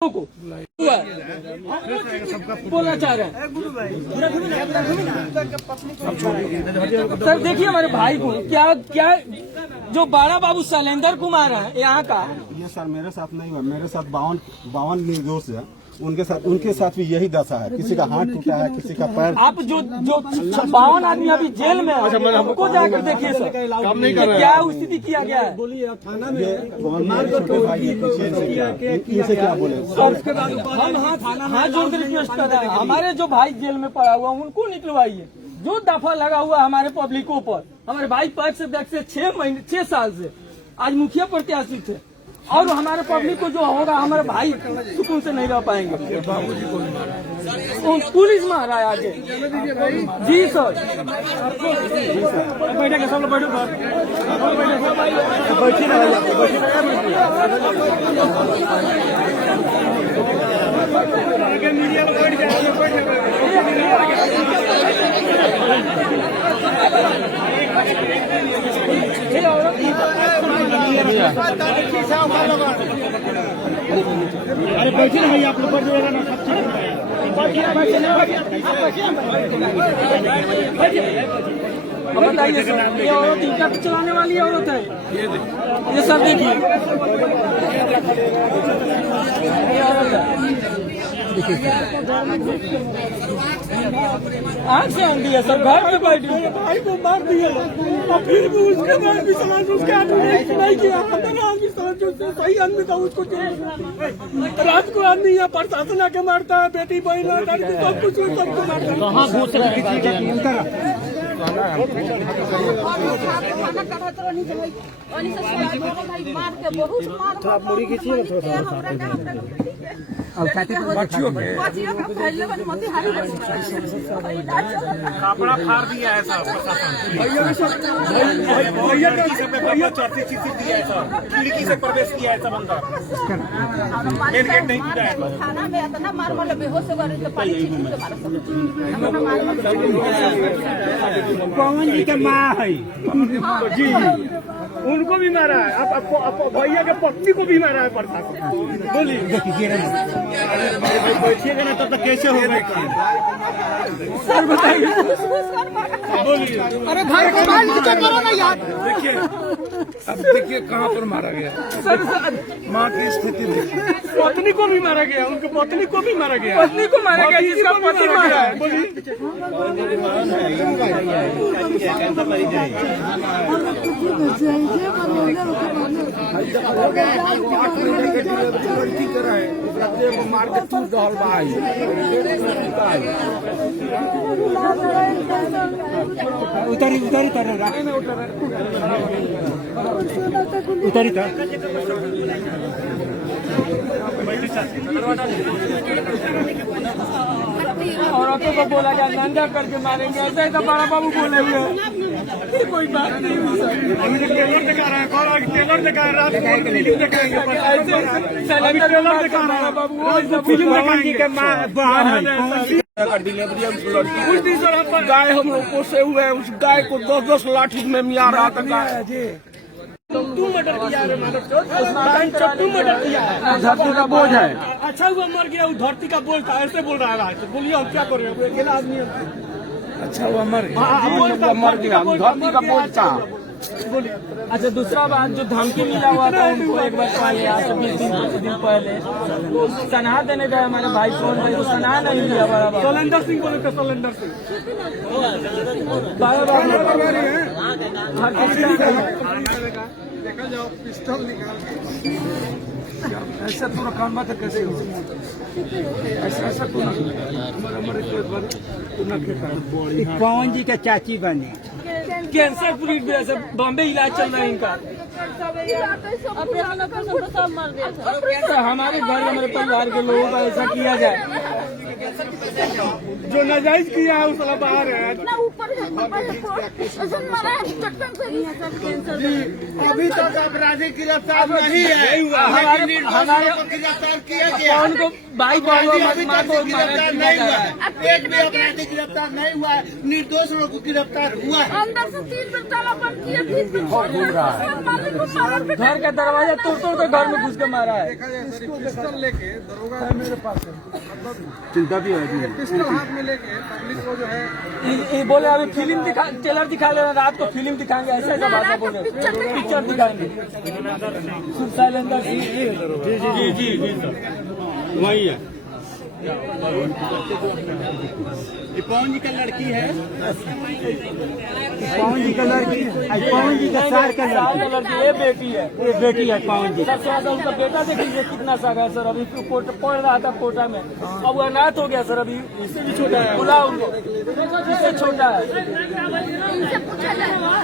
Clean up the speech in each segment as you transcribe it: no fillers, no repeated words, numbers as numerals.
को बोलना चाह रहे हैं। सर देखिए हमारे भाई को क्या जो बाड़ा बाबू शैलेंद्र कुमार है यहाँ का, ये सर मेरे साथ नहीं हुआ, मेरे साथ 52 निर्दोष है, उनके साथ भी यही दशा है। किसी का हाथ टूटा है, किसी का पैर। आप जो 52 आदमी अभी जेल में है हमको जाकर देखिए सर क्या स्थिति किया गया है। इनसे क्या बोले हम हाथ जोड़ कर रिक्वेस्ट कर रहे हैं, हमारे जो भाई जेल में पड़ा हुआ उनको निकलवाइए। जो दफा लगा हुआ हमारे पब्लिकों पर, हमारे भाई पैर से देख से 6 साल से आज मुखिया प्रत्याशी थे, और हमारे पब्लिक को जो होगा हमारे भाई सुकून से नहीं रह पाएंगे। पुलिस मारा है आगे। जी सर बैठेंगे सब लोग, अरे बैठिए ना भैया, आप लोग बैठ जाएगा ना, सब बताइए सर, ये औरत इंटा पे चलाने वाली औरत है। ये सब देखिए, ये औरत है, आँख से आंधी है सर, घर में बैठी है। भाई को मार दिया और फिर भी उसके बाद भी समझ उसके आदमी ने नहीं किया। आदमी समझ सही आदमी था, उसको रात को आदमी यहाँ प्रशासन आके मारता है, बेटी बहन सब कुछ सबको मारता है। कहाँ घूस रहा थोड़ा मुड़ी खींचिए थोड़ा कपड़ा फाड़ दिया है सर, भैया चौथी चीज दिया है सर, खिड़की से प्रवेश किया है सब अंदर, मेन गेट नहीं खुला है। थाना में इतना मार मार बेहोश हो गए तो पानी छीट के पवन जी के माँ है जी, उनको भी मारा है। अब भैया के पत्नी को भी मारा है प्रशासन। बोलिए बैठिएगा ना तब तक कैसे होगा सर बताइए। बोलिए। अरे भाई को मार नीचे करो ना यार। देखिए अब देखिए कहाँ पर मारा गया सर माँ की स्थिति देखिए। पत्नी को भी मारा गया, उनकी पत्नी को भी मारा गया, पत्नी को मारा गया जिसका पति मारा है। बोलिए मार के तू दहल भाई उतारी था। औरतों को बोला जाए नंगा करके मारेंगे, ऐसा ही तो बड़ा बाबू बोले हुए हैं। कोई बात नहीं हुई सर। टेलर दिखा रहा है, टेलर दिखा रहा है, बाबू फिल्म दिखाएंगे के माँ बाहर है। उस दिन सर गाय हम लोग पोसे हुए हैं, उस गाय को 10-10 लाठी में मिला रहा था। चट्टू मर्डर किया है, चट्टू मर्डर किया है। धरती का बोझ है। अच्छा हुआ मर गया, वो धरती का बोझ था, ऐसे बोल रहा है। बोलिए हम क्या कर रहे हैं, अकेला आदमी है। अच्छा हुआ मर गया, धरती का बोझ था। बोलिए। अच्छा दूसरा बात, जो धमकी मिला हुआ था उनको एक बार पहले, आज से 20 दिन पहले वो सनहा देने गए हमारे भाई कौन भाई, वो सनहा नहीं लिया बराबर। शैलेंद्र सिंह बोले थे, शैलेंद्र सिंह देखा जाओ पिस्टल निकाल ऐसा पूरा काम मत कैसे हो, ऐसा तो पवन जी के चाची बने, कैंसर पूरी से बॉम्बे इलाज चल रहा है इनका। ऑपरेशन सब मार दिया। हमारे घर हमारे परिवार के लोगों का ऐसा किया जाए जो नाजायज किया है उस वाला बाहर है। ना ऊपर है, ऐसा मारा है, चट्टान से नहीं है सर, कैंसर से। अभी तक अपराधी गिरफ्तार नहीं है, हमारे निर्दोषों को गिरफ्तार किया गया। कौन को भाई अभी तक गिरफ्तार नहीं हुआ है, एक भी अपराधी गिरफ्तार नहीं हुआ है, निर्दोष लोगों को गिरफ्तार हुआ है। अंदर से 3 बार ताला बंद किया, 3 बार खोल दिया, मालिक को मारा, घर का दरवाजा तोड़ तोड़ के घर में घुस के मारा है। पिस्टल लेके दरोगा है मेरे पास है, मतलब चिंता भी है पिस्टल हाथ में लेके पब्लिक को जो है ये बोले अभी फिल्म दिखा, ट्रेलर दिखा लेना, रात को फिल्म दिखाएंगे, ऐसा ऐसा बात बोले, पिक्चर दिखाएंगे। साइलेंसर जी जी सर वही है। ये पवन जी का लड़की है, पवन जी का लड़की, पवन जी का सार का लड़की, ये बेटी है, ये बेटी है पवन जी। सबसे ज्यादा उनका बेटा देखिए कितना सारा है सर, अभी पढ़ रहा था कोटा में, अब वो अनाथ हो गया सर, अभी इससे भी छोटा है, बुला उनको, इससे छोटा है।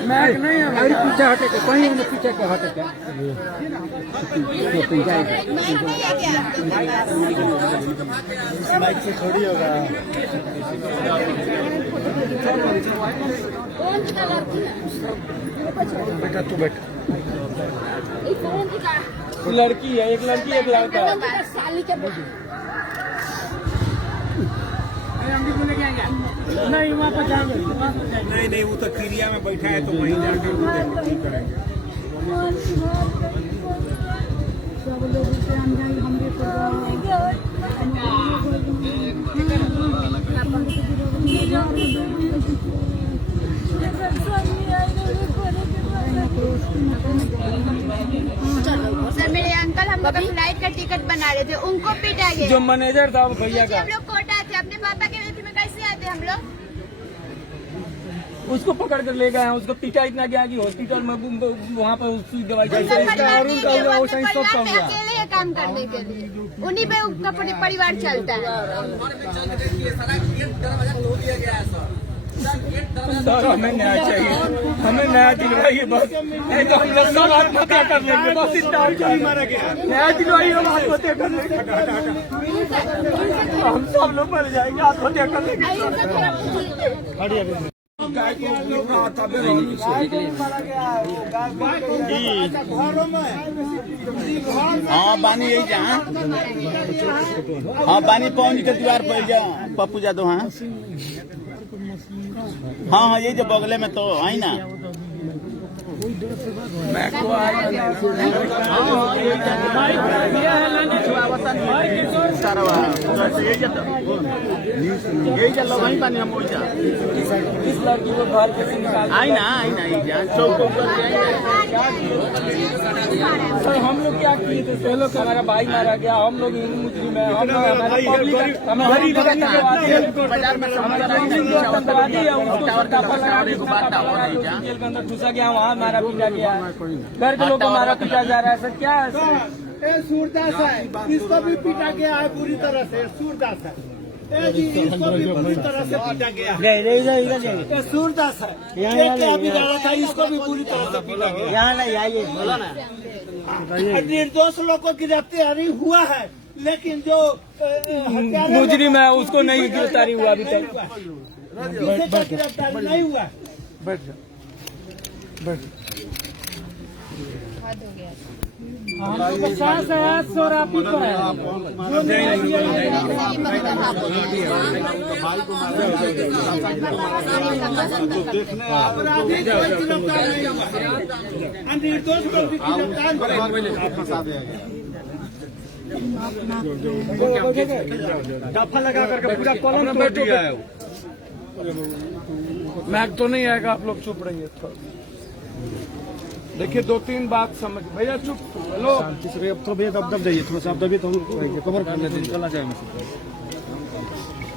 मैं नहीं हमारी पीछे हटे के कहीं उन्हें पीछे के हटे के बाइक से थोड़ी होगा। कौन सी लड़की है? बेटा तू बैठ। ये कौन सी का? लड़की है, एक लड़की एक लड़का है। साली के बेटी। नहीं वहाँ पर जाएंगे, नहीं नहीं वो तो क्रिया में बैठा है तो वहीं जाके वो ठीक करेंगे। सब लोग से अनजान हम भी सर मेरे अंकल हम लोग फ्लाइट का टिकट बना रहे थे, उनको पीटा गया। जो मैनेजर था वो भैया का, हम लोग कोटा थे, अपने पापा के वेथ में कैसे आते हम लोग? उसको पकड़ कर ले गए हैं, उसको पीटा इतना गया कि हॉस्पिटल में वहाँ पर सुई दवाई सब चल परिवार नहीं थे, वो अपने परिवार में अकेले है काम करने के लिए, उन्हीं पे उनका परिवार चलता है। सर हमें न्याय चाहिए, हमें न्याय दिलवाइए बस, नहीं तो हम लोग सब आत्महत्या कर लेंगे, बस इतना न्याय दिलवाइए, हम आत्महत्या कर लेंगे, हम सब लोग मर जाएंगे, आत्महत्या कर लेंगे। हाँ बानी यही जहाँ, हाँ बानी पवन जी के दीवार पर जाओ, पप्पू जादव। हाँ हाँ हाँ यही जो बगले में तो आई ना। यही चल वहीं पानी हम इस लड़की को घर कैसे निकाल, आई ना चौक सर हम लोग क्या किए थे, पहले तो हमारा भाई मारा गया, हम लोग हिंदू मुस्लिम है, हम लोग हमारा पब्लिक आतंकवादी है, उसको टापा लगा के जेल के अंदर घुसा गया, वहाँ मारा पीटा गया, घर के लोग को मारा पीटा जा रहा है। सर क्या है सर? सूरदास है, इसको भी पीटा गया है पूरी तरह से। सूरदास है इसको भी पूरी तरह से पीटा गया है। सूरदास है, अभी डाला था, इसको भी पूरी तरह से पीटा गया। यहाँ नहीं आइए, निर्दोष लोग को गिरफ्तारी हुआ है, लेकिन जो मुजरिम है उसको नहीं गिरफ्तारी हुआ अभी तक। गिरफ्तारी नहीं हुआ। पचास है, 100 आप ही को है। अपराधी कोई गिरफ्तार नहीं हुआ, निर्दोष लोग भी गिरफ्तार हुए। दफा लगा करके पूरा कॉलम तोड़ दिया है। मैक तो नहीं आएगा, आप लोग चुप रहिए थोड़ा। देखिए 2-3 बात समझ, भैया चुप। हेलो तो भैया दब जाइए थोड़ा सा, आप दबिए तो हम कवर कर लेते हैं, चला जाएगा।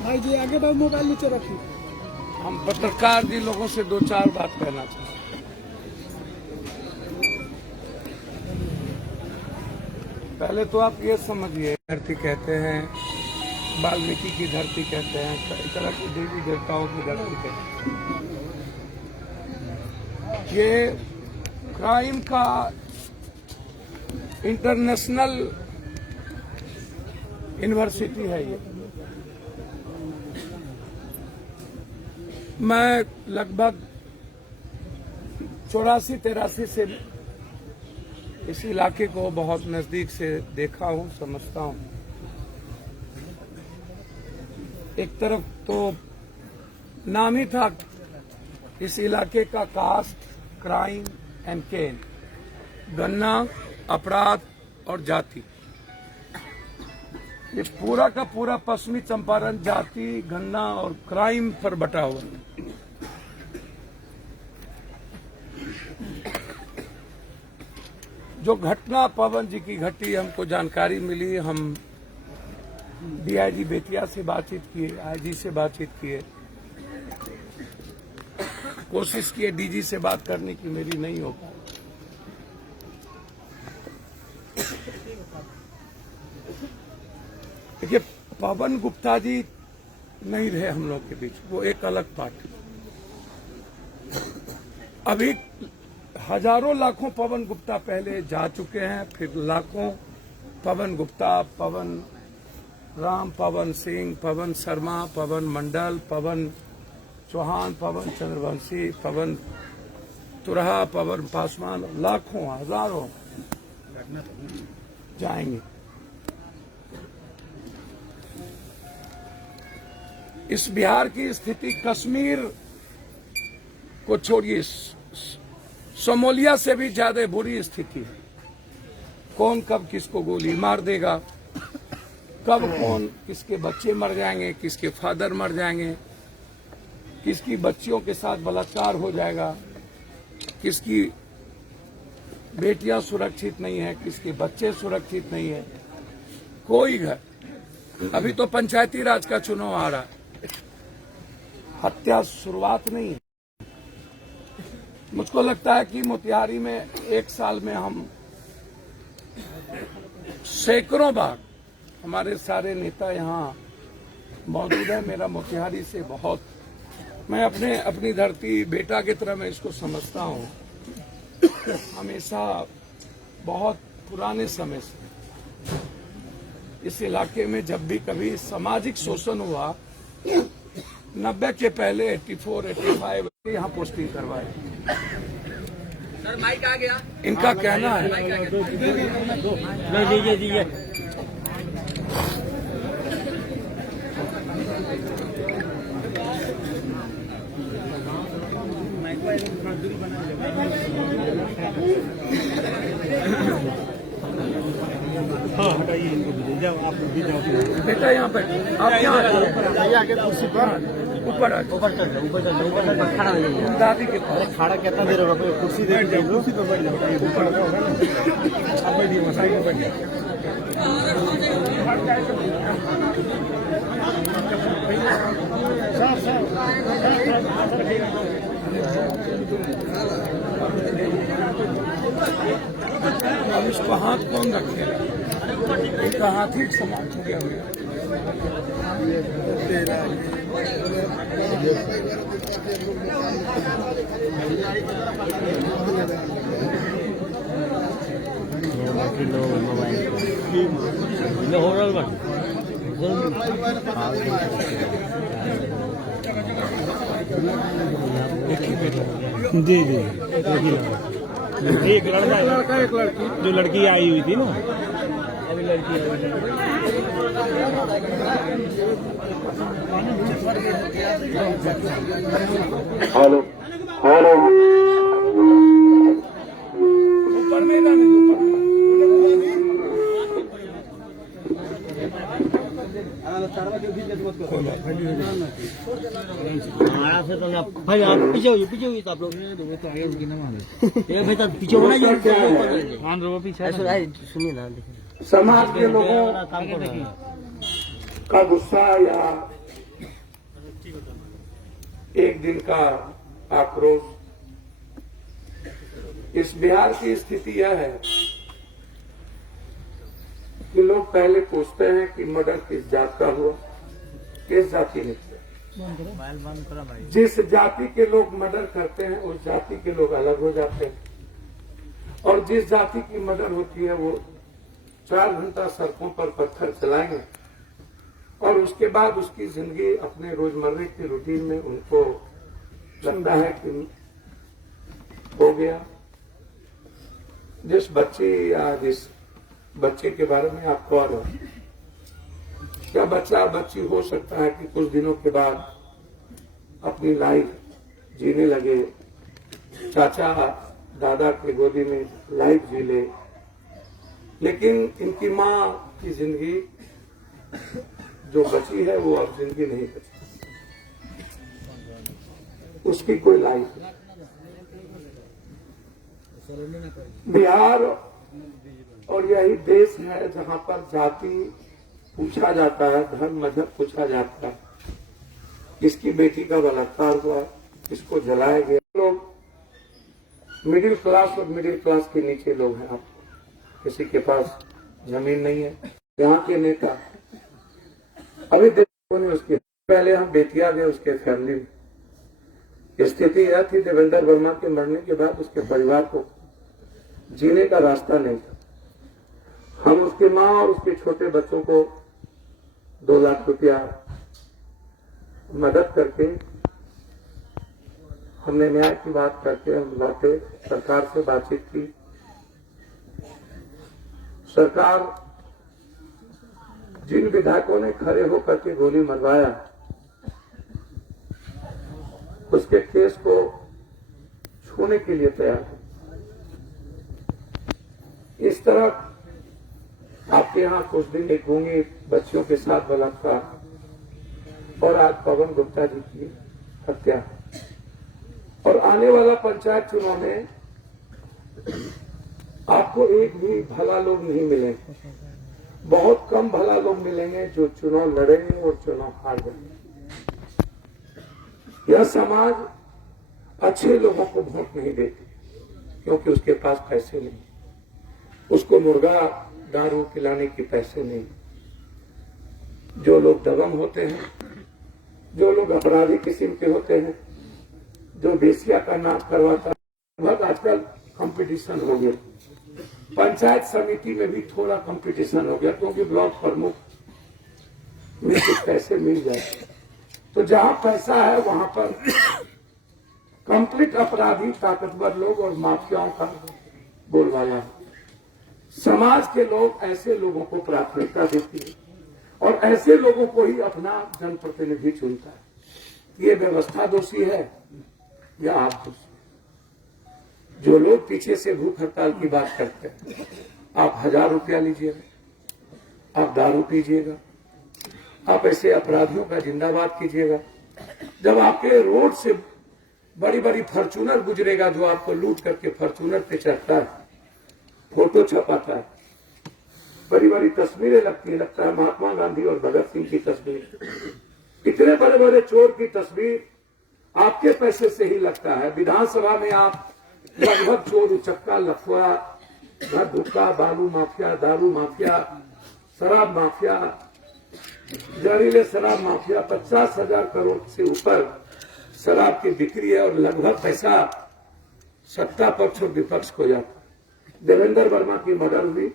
भाई जी आगे बढ़ो, मोबाइल नीचे रखिए। हम पत्रकार जी लोगों से 2-4 बात कहना चाहते हैं। पहले तो आप ये समझिए, धरती कहते हैं, वाल्मीकि की धरती कहते हैं, कई तरह के देवी देवताओं की धरती कहते हैं। ये क्राइम का इंटरनेशनल यूनिवर्सिटी है ये। मैं लगभग 84-83 से इस इलाके को बहुत नजदीक से देखा हूं, समझता हूं। एक तरफ तो नाम ही था इस इलाके का कास्ट, क्राइम एंड केन, गन्ना, अपराध और जाति। ये पूरा का पूरा पश्चिमी चंपारण जाति, गन्ना और क्राइम पर बटा हुआ है। जो घटना पवन जी की घटी, हमको जानकारी मिली, हम डीआईजी बेतिया से बातचीत किए, आईजी से बातचीत किए, कोशिश किए डीजी से बात करने की, मेरी नहीं हो पाई। देखिए, पवन गुप्ता जी नहीं रहे हम लोग के बीच, वो एक अलग पार्टी। अभी हजारों लाखों पवन गुप्ता पहले जा चुके हैं, फिर लाखों पवन गुप्ता, पवन राम, पवन सिंह, पवन शर्मा, पवन मंडल, पवन चौहान, पवन चंद्रवंशी, पवन तुरहा, पवन पासवान, लाखों हजारों जाएंगे। इस बिहार की स्थिति कश्मीर को छोड़िए, सोमालिया से भी ज्यादा बुरी स्थिति है। कौन कब किसको गोली मार देगा, कब कौन किसके बच्चे मर जाएंगे, किसके फादर मर जाएंगे, किसकी बच्चियों के साथ बलात्कार हो जाएगा, किसकी बेटियां सुरक्षित नहीं है, किसके बच्चे सुरक्षित नहीं है, कोई घर। अभी तो पंचायती राज का चुनाव आ रहा है, हत्या शुरुआत नहीं है। मुझको लगता है कि मोतिहारी में एक साल में हम सैकड़ों बार, हमारे सारे नेता यहाँ मौजूद हैं। मेरा मोतिहारी से बहुत, मैं अपनी धरती बेटा की तरह मैं इसको समझता हूँ। हमेशा बहुत पुराने समय से इस इलाके में जब भी कभी सामाजिक शोषण हुआ, 90 के पहले 84, 85 यहाँ पोस्टिंग करवाए। सर माइक आ गया, इनका कहना है हाँ हटाइए इनको, जाओ आप भी जाओ। बेटा यहाँ पे आप यहाँ आगे कुर्सी पर ऊपर आ जाओ। ऊपर चल जाओ, ऊपर चल जाओ, ऊपर चल खड़ा हो जाइए। दादी के पास खाड़ा कितना देर होगा, कुर्सी दे दीजिए, कुर्सी पर बैठ जाओ, ऊपर आप बैठिए, साइड में बैठिए। अब इसको हाथ कौन रखे, इनका हाथ ही समान हो गया हुआ। जी जी, एक लड़का एक लड़की, जो लड़की आई हुई थी ना, अभी लड़की हेलो हेलो ऊपर में ना, ऊपर हमारा से तो भाई आप पीछे होइए तो आप लोग ये भाई तो पीछे होना चाहिए। सुनिए ना, समाज के लोगों का गुस्सा या एक दिन का आक्रोश, इस बिहार की स्थिति यह है कि लोग पहले पूछते हैं कि मर्डर किस जात का हुआ, किस जाति ने किया। जिस जाति के लोग मर्डर करते हैं उस जाति के लोग अलग हो जाते हैं, और जिस जाति की मर्डर होती है वो 4 घंटा सड़कों पर पत्थर चलाएंगे और उसके बाद उसकी जिंदगी अपने रोजमर्रा की रूटीन में उनको लगता है कि हो गया। जिस बच्ची या जिस बच्चे के बारे में आप कह रहे हो, क्या बच्चा बच्ची हो सकता है कि कुछ दिनों के बाद अपनी लाइफ जीने लगे, चाचा दादा के गोदी में लाइफ जी ले, लेकिन इनकी माँ की जिंदगी जो बची है वो अब जिंदगी नहीं बची, उसकी कोई लाइफ नहीं। बिहार और यही देश है जहां पर जाति पूछा जाता है, धर्म मजहब पूछा जाता है। किसकी बेटी का बलात्कार हुआ, किसको जलाया गया। लोग मिडिल क्लास और मिडिल क्लास के नीचे लोग हैं। आप किसी के पास जमीन नहीं है। यहाँ के नेता अभी देखो ने उसके पहले हम बेतिया गए, उसके फैमिली में स्थिति यह थी, देवेंद्र वर्मा के मरने के बाद उसके परिवार को जीने का रास्ता नहीं था। हम उसकी माँ और उसके छोटे बच्चों को 2 लाख रुपया मदद करके हमने न्याय की बात करके हम लौटे। सरकार से बातचीत की। सरकार जिन विधायकों ने खड़े होकर के गोली मरवाया, उसके केस को छूने के लिए तैयार है। इस तरह आपके यहाँ कुछ दिन एक गूंगी बच्चियों के साथ बलात्कार और आज पवन गुप्ता जी की हत्या, और आने वाला पंचायत चुनाव में आपको एक भी भला लोग नहीं मिलेंगे। बहुत कम भला लोग मिलेंगे जो चुनाव लड़ेंगे और चुनाव हार जाएंगे। यह समाज अच्छे लोगों को वोट नहीं देती क्योंकि उसके पास पैसे नहीं, उसको मुर्गा दारू पिलाने के पैसे नहीं। जो लोग दबंग होते हैं, जो लोग अपराधी किस्म के होते हैं, जो बेसिया का नाच करवाता है, बहुत आजकल कंपटीशन हो गया। पंचायत समिति में भी थोड़ा कंपटीशन हो गया क्योंकि ब्लॉक प्रमुख में कुछ पैसे मिल जाए। तो जहां पैसा है वहां पर कंप्लीट अपराधी ताकतवर लोग और माफियाओं का बोलबाला है। समाज के लोग ऐसे लोगों को प्राथमिकता देती है और ऐसे लोगों को ही अपना जनप्रतिनिधि चुनता है। ये व्यवस्था दोषी है या आप दोषी? जो लोग पीछे से भूख हड़ताल की बात करते हैं, आप 1000 रुपया लीजिएगा, आप दारू पीजिएगा, आप ऐसे अपराधियों का जिंदाबाद कीजिएगा। जब आपके रोड से बड़ी बड़ी फॉर्च्यूनर गुजरेगा, जो आपको लूट करके फॉर्च्यूनर पे चढ़ता है, फोटो छपाता है, बड़ी बड़ी तस्वीरें लगती है, लगता है महात्मा गांधी और भगत सिंह की तस्वीर। इतने बड़े बड़े चोर की तस्वीर आपके पैसे से ही लगता है। विधानसभा में आप लगभग चोर उचक्का लफुआ घर धुक्का बालू माफिया, दारू माफिया, शराब माफिया, जहरीले शराब माफिया, 50,000 करोड़ से ऊपर शराब की बिक्री है और लगभग पैसा सत्ता पक्ष और विपक्ष को जाता है। देवेंद्र वर्मा की मर्डर हुई,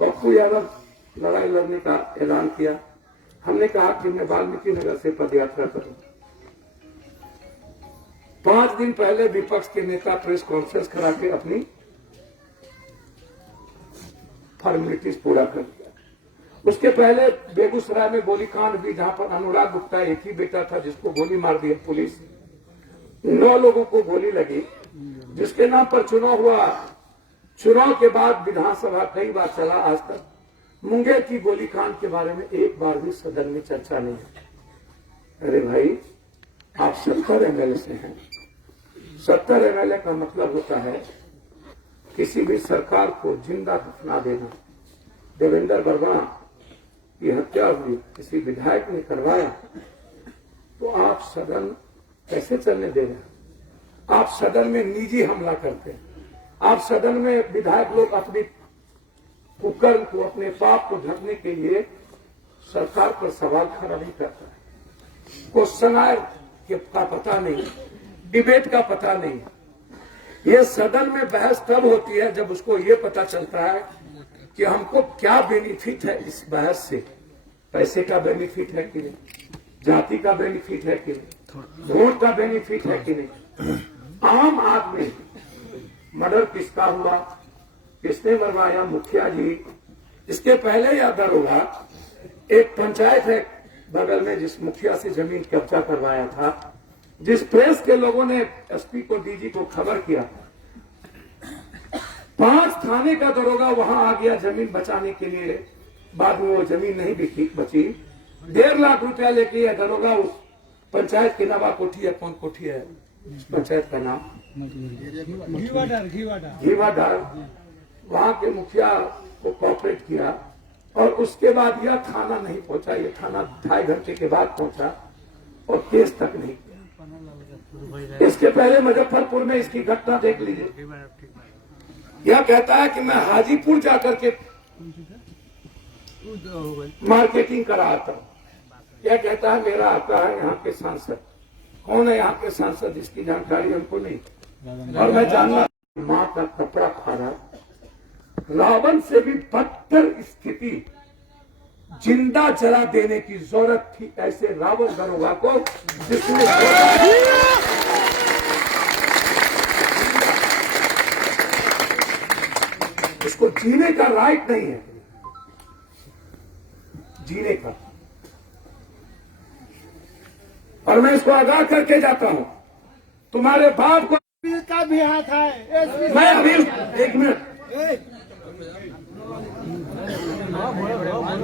पप्पू यादव लड़ाई लड़ने का ऐलान किया। हमने कहा कि मैं वाल्मीकि नगर से पदयात्रा करूं। 5 दिन पहले विपक्ष के नेता प्रेस कॉन्फ्रेंस करा के अपनी फॉर्मेलिटीज पूरा कर दिया। उसके पहले बेगूसराय में गोलीकांड भी, जहां पर अनुराग गुप्ता एक ही बेटा था जिसको गोली मार दी पुलिस। 9 लोगों को गोली लगी, जिसके नाम पर चुनाव हुआ। चुनाव के बाद विधानसभा कई बार चला, आज तक मुंगेर की गोलीकांड के बारे में एक बार भी सदन में चर्चा नहीं है। अरे भाई, आप 70 एमएलए से हैं। 70 एमएलए का मतलब होता है किसी भी सरकार को जिंदा दफना देना। देवेंद्र वर्मा की हत्या हुई, किसी विधायक ने करवाया, तो आप सदन कैसे चलने दे रहे हैं? आप सदन में निजी हमला करते हैं। आप सदन में विधायक लोग अपनी कुकर्म को, अपने पाप को ढकने के लिए सरकार पर सवाल खड़ा नहीं करता है। क्वेश्चन का पता नहीं, डिबेट का पता नहीं। ये सदन में बहस तब होती है जब उसको ये पता चलता है कि हमको क्या बेनिफिट है इस बहस से। पैसे का बेनिफिट है कि नहीं, जाति का बेनिफिट है कि नहीं, वोट का बेनिफिट है कि नहीं। आम आदमी मर्डर किसका हुआ, किसने मरवाया, मुखिया जी। इसके पहले यह दरोगा एक पंचायत है बगल में जिस मुखिया से जमीन कब्जा करवाया था, जिस प्रेस के लोगों ने एसपी को, डीजी को खबर किया, 5 थाने का दरोगा वहां आ गया जमीन बचाने के लिए। बाद में वो जमीन नहीं बची। 1.5 लाख रुपया लेके यह दरोगा उस पंचायत की नवा कोठी है, कौन कोठी है पंचायत का नाम, घीवाडार, वहां के मुखिया को कॉपरेट किया। और उसके बाद यह थाना नहीं पहुंचा, यह थाना 2.5 घंटे के बाद पहुंचा और केस तक नहीं किया। इसके पहले मुजफ्फरपुर में इसकी घटना देख लीजिए। यह कहता है कि मैं हाजीपुर जाकर के मार्केटिंग कराता हूं। यह कहता है मेरा आता है यहाँ के सांसद। कौन है यहाँ के सांसद, इसकी जानकारी हमको नहीं। और मैं जानना, माँ का कपड़ा फाड़ा, रावण से भी बदतर स्थिति, जिंदा जला देने की जरूरत थी ऐसे रावण दरोगा को, जिसने उसको जीने का राइट नहीं है, जीने का। और मैं इसको आगाह करके जाता हूं, तुम्हारे बाप को का भी हाथ है। मैं अभी 1 मिनट,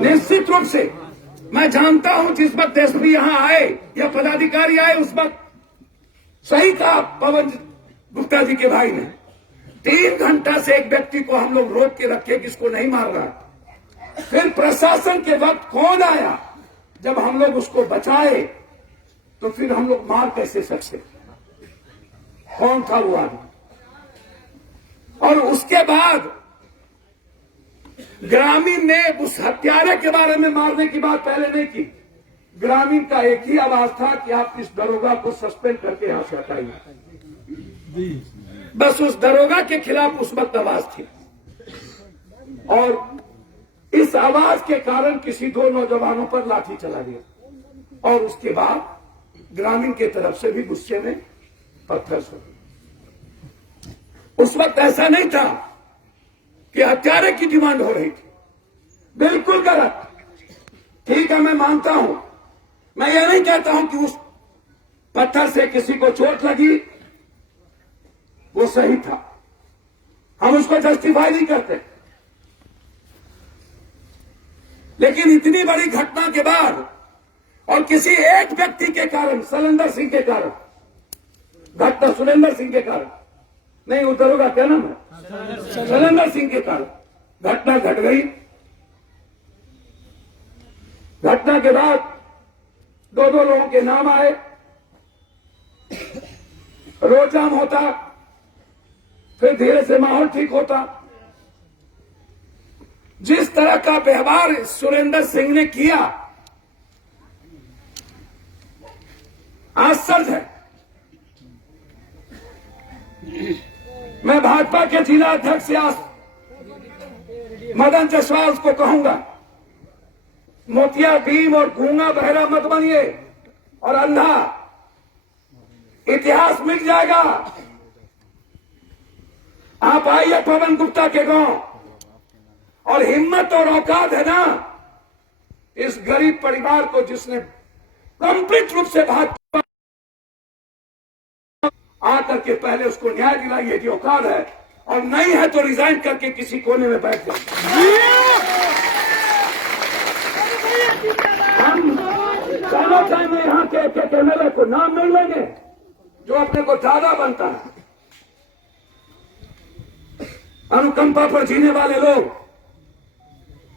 निश्चित रूप से मैं जानता हूं जिस वक्त एसपी यहां आए या पदाधिकारी आए उस वक्त सही कहा पवन गुप्ता जी के भाई ने। 3 घंटा से एक व्यक्ति को हम लोग रोक के रखे कि इसको नहीं मार रहा। फिर प्रशासन के वक्त कौन आया, जब हम लोग उसको बचाए तो फिर हम लोग मार कैसे सकते, कौन था वो आदमी। और उसके बाद ग्रामीण ने उस हत्यारे के बारे में मारने की बात पहले नहीं की। ग्रामीण का एक ही आवाज था कि आप इस दरोगा को सस्पेंड करके यहां से हटाइए। बस उस दरोगा के खिलाफ उस वक्त आवाज थी। और इस आवाज के कारण किसी 2 नौजवानों पर लाठी चला गया। और उसके बाद ग्रामीण के तरफ से भी गुस्से में पत्थर से। उस वक्त ऐसा नहीं था कि हत्यारे की डिमांड हो रही थी, बिल्कुल गलत। ठीक है, मैं मानता हूं, मैं यह नहीं कहता हूं कि उस पत्थर से किसी को चोट लगी, वो सही था, हम उसको जस्टिफाई नहीं करते। लेकिन इतनी बड़ी घटना के बाद और किसी एक व्यक्ति के कारण, सुरेंद्र सिंह के कारण, घटना सुरेंद्र सिंह के कारण नहीं, उतरोगा क्या नाम है, सुरेंद्र सिंह के कारण घटना घट गई। घटना के बाद 2 लोगों के नाम आए, रोड जाम होता, फिर धीरे से माहौल ठीक होता। जिस तरह का व्यवहार सुरेंद्र सिंह ने किया, आश्चर्य है। मैं भाजपा के जिला अध्यक्ष मदन जायसवाल को कहूंगा, मोतिया भीम और गूंगा बहरा मत बनिए और अंधा, इतिहास मिट जाएगा। आप आइए पवन गुप्ता के गांव, और हिम्मत और औकात है ना इस गरीब परिवार को, जिसने कंप्लीट रूप से भाजपा आकर के पहले उसको न्याय दिलाई, ये औकात है। और नहीं है तो रिजाइन करके किसी कोने में बैठ जाए। हम दोनों टाइम में यहाँ के एमएलए को नाम मिल लेंगे जो अपने को दादा बनता है। अनुकंपा पर जीने वाले लोग,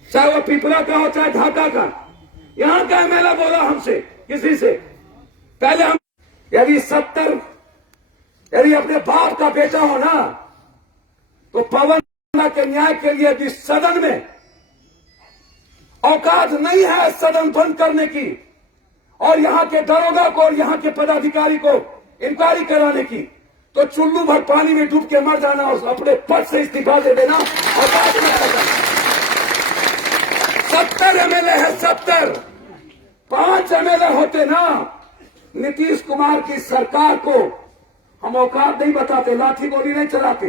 चाहे वो पिपला का हो चाहे ढाका का, यहां का एमएलए बोला हमसे किसी से पहले, हम यदि अपने बाप का बेटा हो ना, तो पवन के न्याय के लिए यदि सदन में औकात नहीं है सदन बंद करने की, और यहां के दरोगा को और यहां के पदाधिकारी को इंक्वायरी कराने की, तो चुल्लू भर पानी में डूब के मर जाना और अपने पद से इस्तीफा दे देना। और बाद में 70 एमएलए है, 70 5 MLA होते ना, नीतीश कुमार की सरकार को हम औकात नहीं बताते, लाठी गोली नहीं चलाते,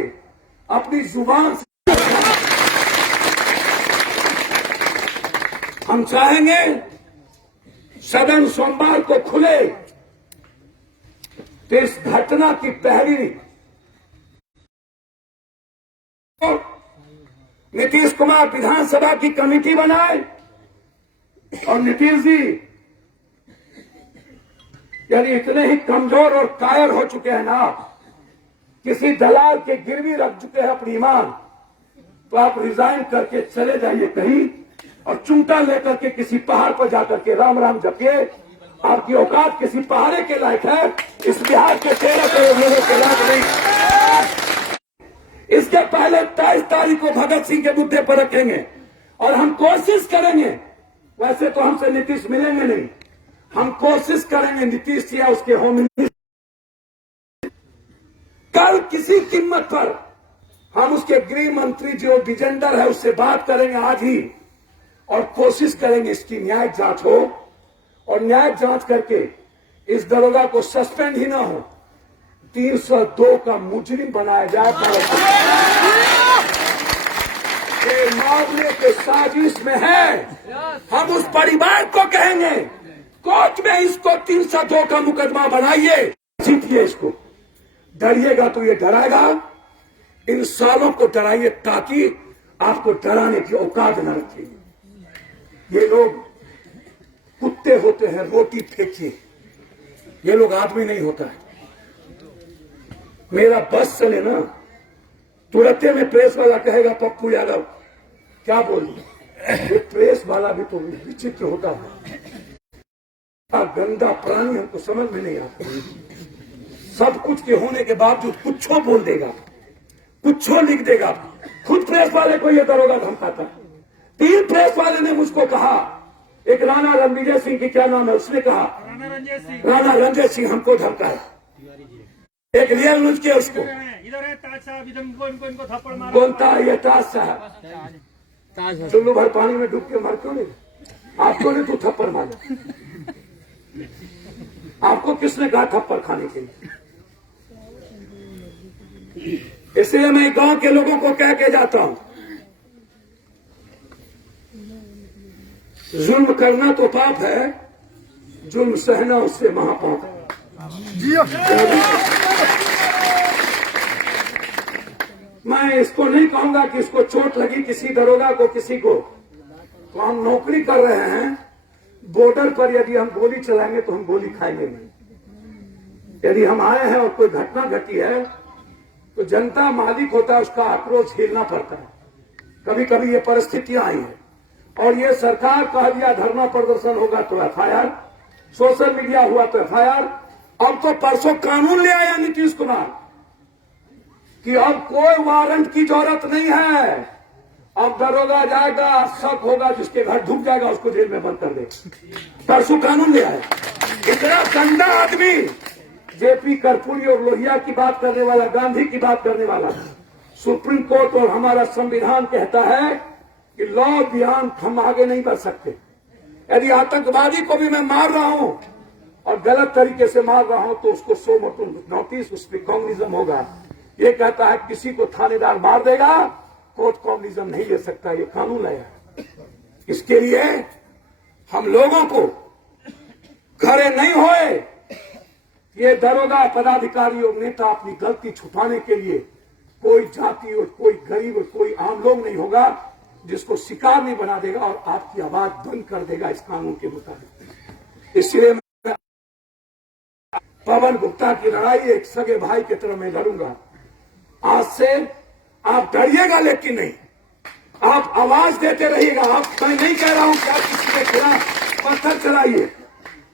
अपनी जुबान से हम चाहेंगे सदन सोमवार को खुले, तो इस घटना की पहली नीतीश कुमार विधानसभा की कमेटी बनाए और नीतीश जी यानी इतने ही कमजोर और कायर हो चुके हैं ना, किसी दलाल के गिरवी रख चुके हैं अपनी ईमान, तो आप रिजाइन करके चले जाइए कहीं और चूंटा लेकर के किसी पहाड़ पर जाकर के राम राम जपिए। आपकी औकात किसी पहाड़े के लायक है, इस बिहार के 13 करोड़ लोगों के लायक नहीं। इसके पहले 23 तारीख को भगत सिंह के मुद्दे पर रखेंगे और हम कोशिश करेंगे, वैसे तो हमसे नीतीश मिलेंगे नहीं, हम कोशिश करेंगे नीतीश या उसके होम मिनिस्टर कल किसी कीमत पर हम उसके गृह मंत्री जो विजेंदर है उससे बात करेंगे आज ही और कोशिश करेंगे इसकी न्यायिक जांच हो और न्यायिक जांच करके इस दरोगा को सस्पेंड ही ना हो, 302 का मुजरिम बनाया जाए। ये मामले के साजिश में है, हम उस परिवार को कहेंगे कोर्ट में इसको 302 का मुकदमा बनाइए, जीतिए इसको। डरिएगा तो ये डराएगा, इन सालों को डराइए ताकि आपको डराने की औकात न रखेगी। ये लोग कुत्ते होते हैं, रोटी फेंकिए, ये लोग आदमी नहीं होता है। मेरा बस चले ना, तुरंत में प्रेस वाला कहेगा पप्पू यादव क्या बोलिए, ये प्रेस वाला भी तो विचित्र होता है, गंदा प्राणी हमको समझ में नहीं आता। सब कुछ के होने के बावजूद कुछो बोल देगा, कुछो लिख देगा। खुद प्रेस वाले को ये दरोगा धमकाता है। 3 प्रेस वाले ने मुझको कहा, एक राणा रणविजय सिंह की क्या नाम है, उसने कहा राणा रंजय सिंह हमको धमकाया, एक रियल न्यूज के उसको बोलता है ये ताज साहब चुल्लू भर पानी में डूब के मर क्यों नहीं, आपको नहीं तू थप्पड़ मारा, आपको किसने कहा थप्पड़ खाने के लिए। इसलिए मैं गांव के लोगों को कह के जाता हूं, जुल्म करना तो पाप है, जुल्म सहना उससे महापाप है। मैं इसको नहीं कहूंगा कि इसको चोट लगी किसी दरोगा को, किसी को, तो हम नौकरी कर रहे हैं, बॉर्डर पर यदि हम गोली चलाएंगे तो हम गोली खाएंगे नहीं। यदि हम आए हैं और कोई घटना घटी है तो जनता मालिक होता है, उसका आक्रोश झेलना पड़ता है। कभी कभी ये परिस्थितियां आई हैं और ये सरकार कह दिया धरना प्रदर्शन होगा तो FIR, सोशल मीडिया हुआ तो FIR। अब तो परसों कानून ले आया नीतीश कुमार कि अब कोई वारंट की जरूरत नहीं है, अब दरोगा जाएगा, शक होगा, जिसके घर ढुक जाएगा उसको जेल में बंद कर दे। परसों कानून ले आया। इतना गंदा आदमी, JP कर्पूरी और लोहिया की बात करने वाला, गांधी की बात करने वाला, सुप्रीम कोर्ट और हमारा संविधान कहता है कि लॉ बियॉन्ड हम आगे नहीं बढ़ सकते। यदि आतंकवादी को भी मैं मार रहा हूं और गलत तरीके से मार रहा हूं तो उसको सो मोटो नोटिस, उस पर कम्युनिज्म होगा। ये कहता है किसी को थानेदार मार देगा, कोर्ट कम्युनिज्म नहीं ले सकता, ये कानून है। इसके लिए हम लोगों को खड़े नहीं होए। ये दरोगा, पदाधिकारी और नेता अपनी गलती छुपाने के लिए कोई जाति और कोई गरीब और कोई आम लोग नहीं होगा जिसको शिकार नहीं बना देगा और आपकी आवाज बंद कर देगा इस कानून के मुताबिक। इसलिए मैं पवन गुप्ता की लड़ाई एक सगे भाई की तरह मैं लड़ूंगा। आज से आप डरिएगा लेकिन नहीं, आप आवाज देते रहिएगा। मैं नहीं कह रहा हूं कि आप किसी के खिलाफ पत्थर चलाइए,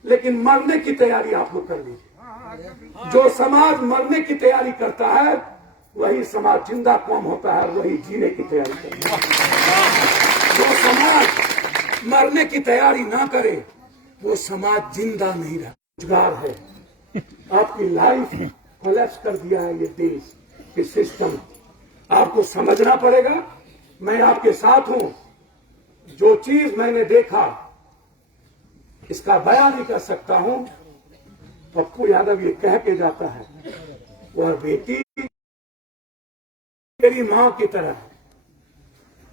लेकिन मरने की तैयारी आप लोग कर लीजिए। जो समाज मरने की तैयारी करता है वही समाज जिंदा कौम होता है, वही जीने की तैयारी करता है। जो समाज मरने की तैयारी ना करे वो समाज जिंदा नहीं रहा। रोजगार है, आपकी लाइफ कोलैप्स कर दिया है ये देश, ये सिस्टम, आपको समझना पड़ेगा। मैं आपके साथ हूं। जो चीज मैंने देखा इसका बयान नहीं कर सकता हूं। पप्पू यादव ये कह के जाता है, वह बेटी मेरी मां की तरह है,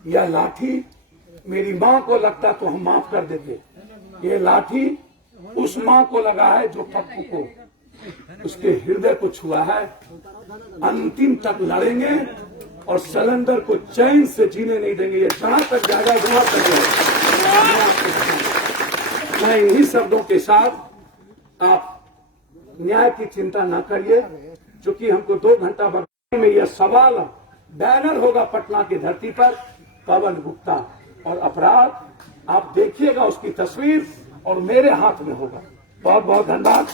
यह लाठी मेरी मां को लगता तो हम माफ कर देते, ये लाठी उस मां को लगा है जो पप्पू को उसके हृदय को छुआ है। अंतिम तक लड़ेंगे और सिलेंडर को चैन से जीने नहीं देंगे, ये जहां तक जाएगा वहां तक जाएगा। मैं इन्हीं शब्दों के साथ आप न्याय की चिंता न करिए, क्योंकि हमको 2 घंटा बाद में यह सवाल बैनर होगा पटना की धरती पर, पवन गुप्ता और अपराध। आप देखिएगा उसकी तस्वीर और मेरे हाथ में होगा। बहुत बहुत धन्यवाद।